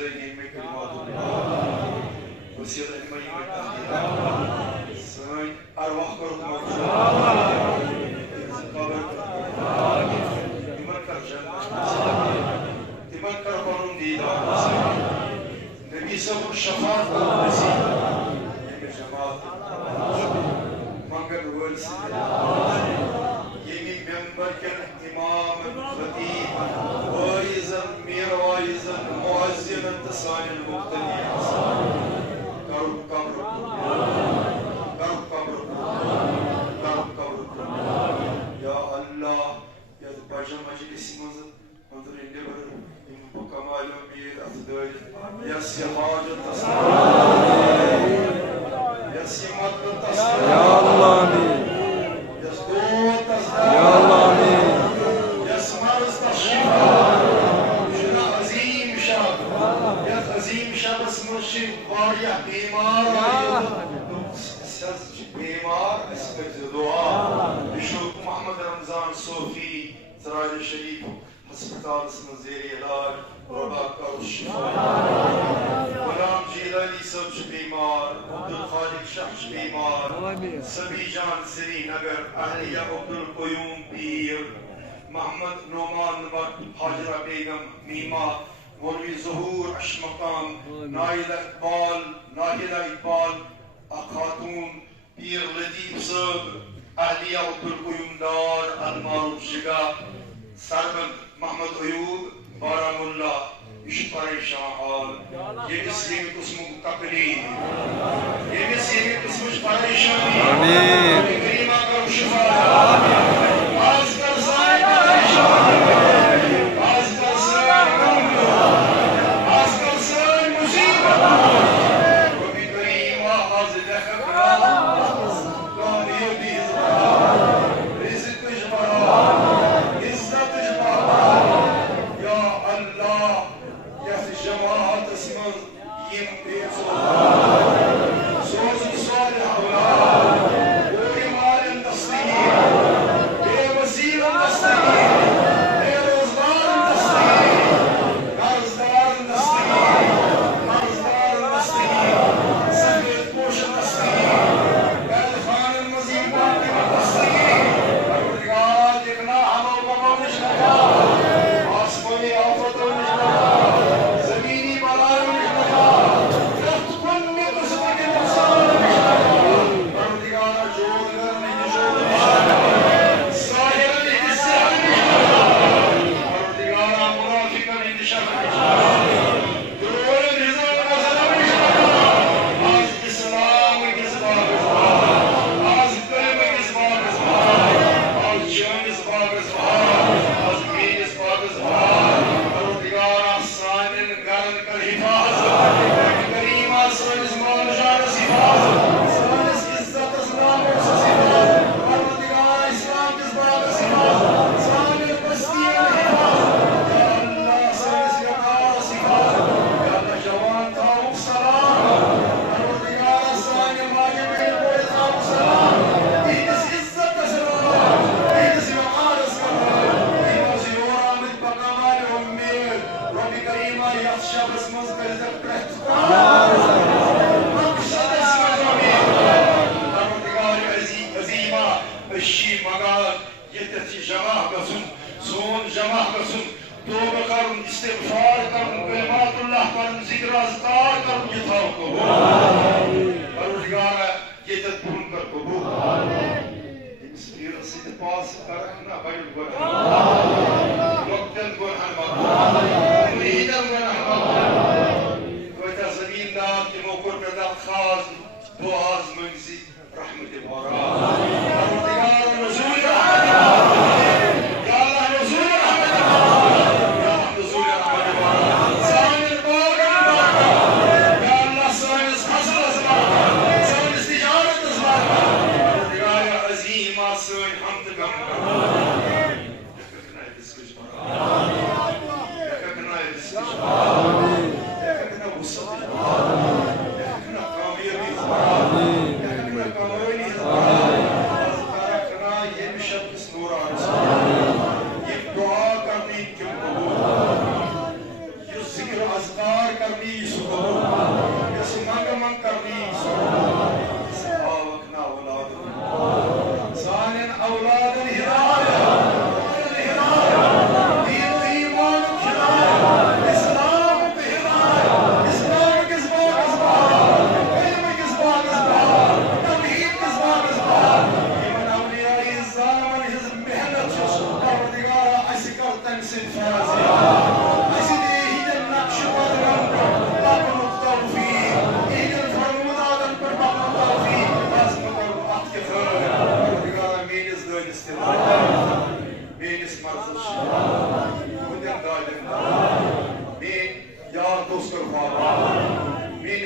وسيلين من كلمات الله وسيلين من التهديد سين أرواح كرم قبر تمكر جنة تمكر قانون ديدار نبي سبب الشفاعة يمي جماعة منقل ورسي يمي منبر كان إمام خطيب وايزا مير وايزا مؤذنا تساني المقتنع كرب قبر كرب قبر كرب قبر يا الله يا باجا مجلس منزل انظر النبر بكمال أمير أفضل يا سيحاج التصوير يا سيمات التصوير يا الله آمين يا صدور التصوير يا الله آمين يا سمار الشفاء جنا عظيم شاب يا عظيم شاب اسمه الشيخ باريا بيمار بيمار اسمك دعاء بشوف محمد رمضان صوفي سراج الشريف هسپتال اسمه زیر علاج وباء الشفاء غلام جیلانی صاحب بیمار عبدالخالق شخص بیمار سبی جان سرینگر اہلیہ عبدالقیوم پیر محمد نعمان نمک حاجرہ بیگم میما مولوی ظہور اشمقام نائلہ اقبال خاتون پیر لطیف صاحب اہلیہ عبدالقیوم دار المعروف شگا سربند محمد ایوب بارامولlah iş پریشان حال یکس یکی قسم تقلید یکس یکی قسمش پریشانی آمین کریمہ کرم شفا آز کر زائن پریشان آز کر زائن غم آز کر زائن مصیبت ربی کریمہ آز دخکنا کامیو دیزا رزق تجبرا عزت تجبرا یا اللہ جماعت اسمه يمكن صوت صالح أولاد وإيمان التصديق بوسيلة التصديق برزدار التصديق قرضدار التصديق قرضدار التصديق سفيد بوش التصديق قلخان المزيد باقي التصديق الرجال يقنع عمل بابا نشنكا عصبني أفضل نشنكا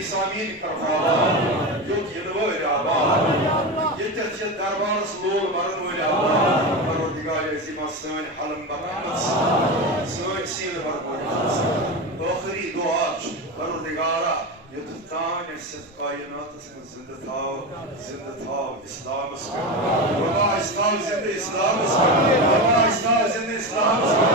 samin karfala. Yok yılı böyle Allah. Yetet yet darbarız lol barın böyle Allah. Parodigal ezima sığın halım bakmaz. Sığın sivri barın bakmaz. Ahiri dua Parodigara yuttan esset kainatısın zinde tav İslam'ı sıkı. Baba İslam zinde İslam'ı sıkı. Baba İslam zinde İslam'ı sıkı.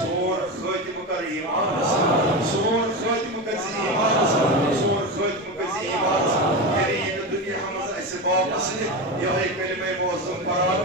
Sor khatimu kar imanı sıkı. Sor khatimu kar imanı sıkı. Sor khatimu kar imanı sıkı. Yani dünya hamza esbab asli ya ek kelime muazzam karar